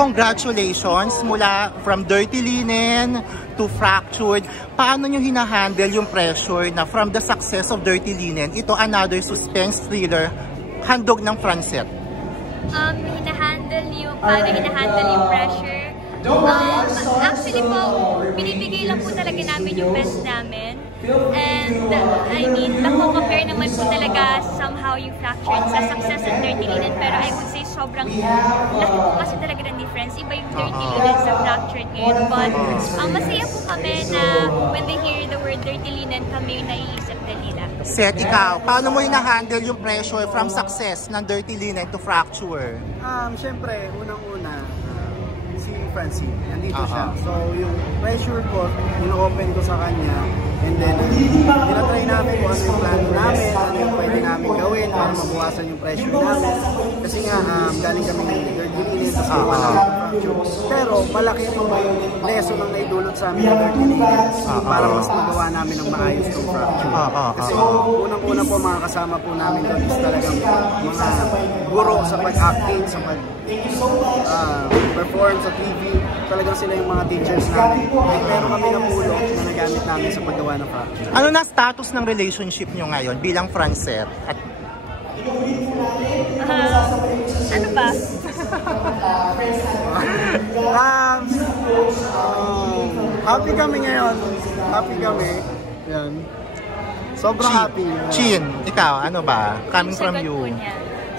congratulations mula from Dirty Linen to Fractured. Paano nyo hinahandle yung pressure na from the success of Dirty Linen, ito another suspense thriller, handog ng Francet? Paano hinahandle yung pressure? Actually po, binibigay lang po talaga namin yung best namin. And I mean, nako-compare naman po talaga somehow yung Fractured sa success ng Dirty Linen. Pero I would say sobrang laki po kasi talaga ng difference. Iba yung Dirty Linen sa Fractured ngayon. But masaya po kami na when they hear the word Dirty Linen, kami yung naiisip na nila. Seth, ikaw, paano mo hinahandle yung pressure from success ng Dirty Linen to Fracture? Siyempre, unang-una, si Francine, nandito siya. So, yung pressure ko, ino-open ko sa kanya, and then, tinatry namin kung ano yung plano namin, ano yung pwede namin gawin para mabuwasan yung pressure namin. Kasi nga, galing kami ng Dirty Linen, tapos wala ng Fracture. Pero, malaki yung lesson ang naidulot sa amin ng Dirty Linen para mas magawa namin ng maayos yung Fracture. Kasi, unang-una po, mga kasama po namin doon is talagang mga guro sa pag-acting, sa perform sa TV, talagang sila yung mga teachers namin. Pero kami na pulo na nagamit namin sa paggawa ng Fracture. Ano na status ng relationship nyo ngayon bilang Francet? At Ano ba? Happy kami ngayon. Happy kami. Yan. Sobrang happy. Chin, ikaw, ano ba? Coming from you.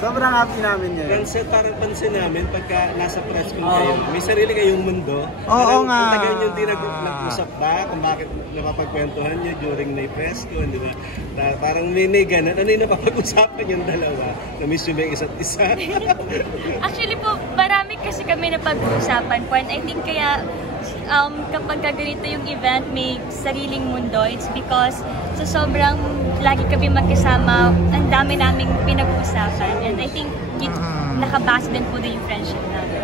Sobrang happy namin yan. Francet, parang pansin namin pagka nasa press con kayo, may sarili kayong mundo. Oo nga. Tagal nyo hindi nag-usap ba kung bakit napapagkwentuhan nyo during may press con, di ba? Parang may ganun. Ano yung napapag-usapan yung dalawa? Na-miss nyo ba yung isa't isa? Actually po, marami kasi kami napag-uusapan po. And I think kaya kapag ganito yung event, may sariling mundo. It's because sa sobrang lagi kami magkasama, ang dami naming pinag-uusapan. And I think nakabase din po din yung friendship namin.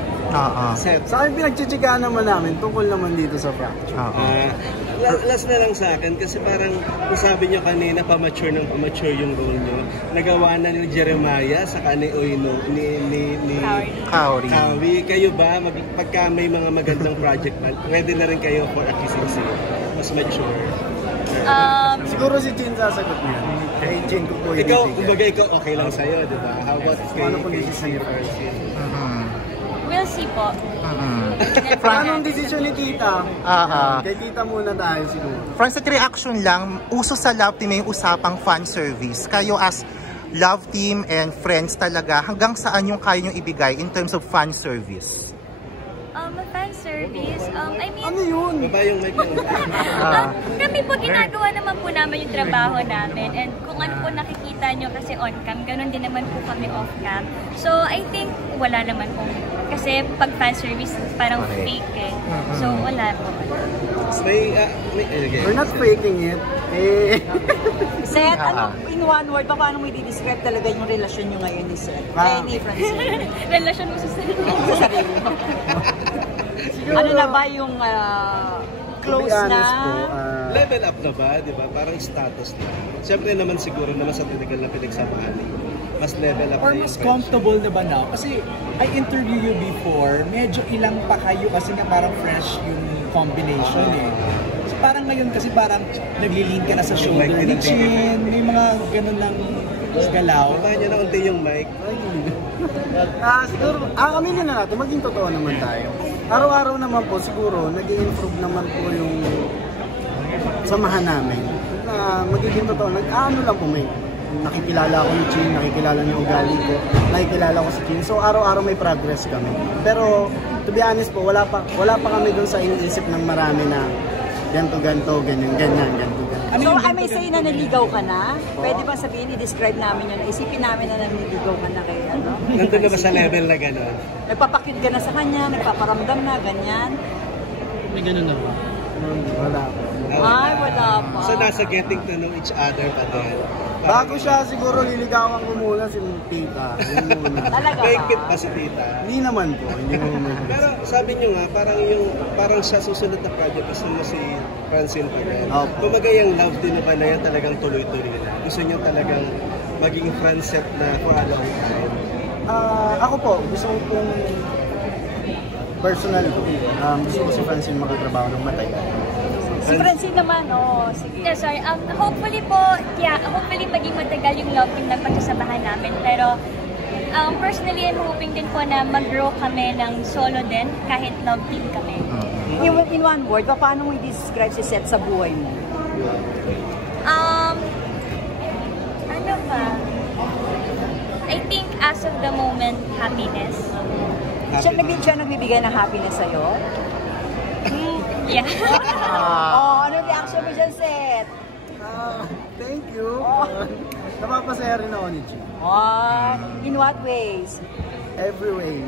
Sa akin, pinagchichigaan naman namin tungkol naman dito sa Fracture. Last na lang sa akin, kasi parang sabi nyo kanina, pamature yung role nyo. Nagawa na ni Jeremiah sa ni Oino, ni Kauri. Kayo ba, pagka may mga magandang project, pwede na rin kayo for a kissing scene? Mas mature? Siguro si Chin sasagot niya. Kay Chin ko po ikaw, kumbaga ikaw okay lang sa'yo, di ba? How about kay Chin? We'll see po. Anong desisyon ni Tita? Kay Tita muna tayo siguro. Francet, reaction lang, uso sa love team yung usapang fan service. Kayo as love team and friends talaga, hanggang saan yung kaya nyo ibigay in terms of fan service? Fan service? I mean... Ano yun? Baba yung mic lang. Kami po ginagawa naman po namin yung trabaho namin. And kung ano po nakikita nyo kasi on-cam, ganun din naman po kami off-cam. So, I think wala naman po. Kasi pag fan service, parang fake eh. So, wala po. We're not faking it. Seth, ano, in one word, paano mo i-describe talaga yung relasyon nyo ngayon ni Seth? Kaya ni Francine? Relasyon mo sa sarili. Sa sarili mo. Ano na ba yung close na? Level up na ba, di ba? Parang status na. Siyempre naman siguro naman sa tinagal na pinagsamahan mas level up or mas comfortable na ba now? Kasi I interview you before, medyo ilang pa kayo kasi nga parang fresh yung combination eh. So parang ngayon kasi parang naglilink ka na sa shoulder ni Chin, may mga ganun lang galaw. Kaya niya na unti yung mic. Siguro, aminin na natin, maging totoo naman tayo. Araw-araw naman po siguro, nag-i-improve naman po yung samahan namin. Magiging totoo, ano lang po may nakikilala ko ni Chin, nakikilala niya ugali ko, nakikilala ko si Chin. So araw-araw may progress kami. Pero to be honest po, wala pa kami dun sa iniisip ng marami na ganto, ganyan, ganto. So I may say na naligaw ka na? Pwede ba sabihin, i-describe namin yun? Isipin namin na naligaw ka na kayo, ano? Nandun na ba sa level na gano'n? Nagpapakute ka na sa kanya, nagpaparamdam na, ganyan? May ganun na ba? Wala pa. Ay, wala pa. So nasa getting to know each other pa din. Bago siya siguro liligawan ko muna si Tita. Talaga ba? Mahigpit pa si Tita. Hindi naman po. Pero sabi nyo nga, parang sa susunod na project gusto mo si Francine pa rin. Kumaga yung love din na ba na yan talagang tuloy-tuloy na? Gusto nyo talagang maging Francet na for a long time? Ako po, gusto ko pong personal, gusto ko si Francine makatrabaho ng matagal. Si Francine naman, sige. Yeah, sorry. Hopefully maging matagal yung love team na pagsasamahan namin. Pero personally, I'm hoping din po na mag-grow kami ng solo din, kahit love team kami. In one word, paano mo i-describe si Seth sa buhay mo? Ano ba? I think as of the moment, happiness. Siya nagbibigay ng happiness sa'yo? Yeah. Ano reaction mo dyan, Seth? Thank you. Napapasaya rin ako ni Chi. In what ways? Every way.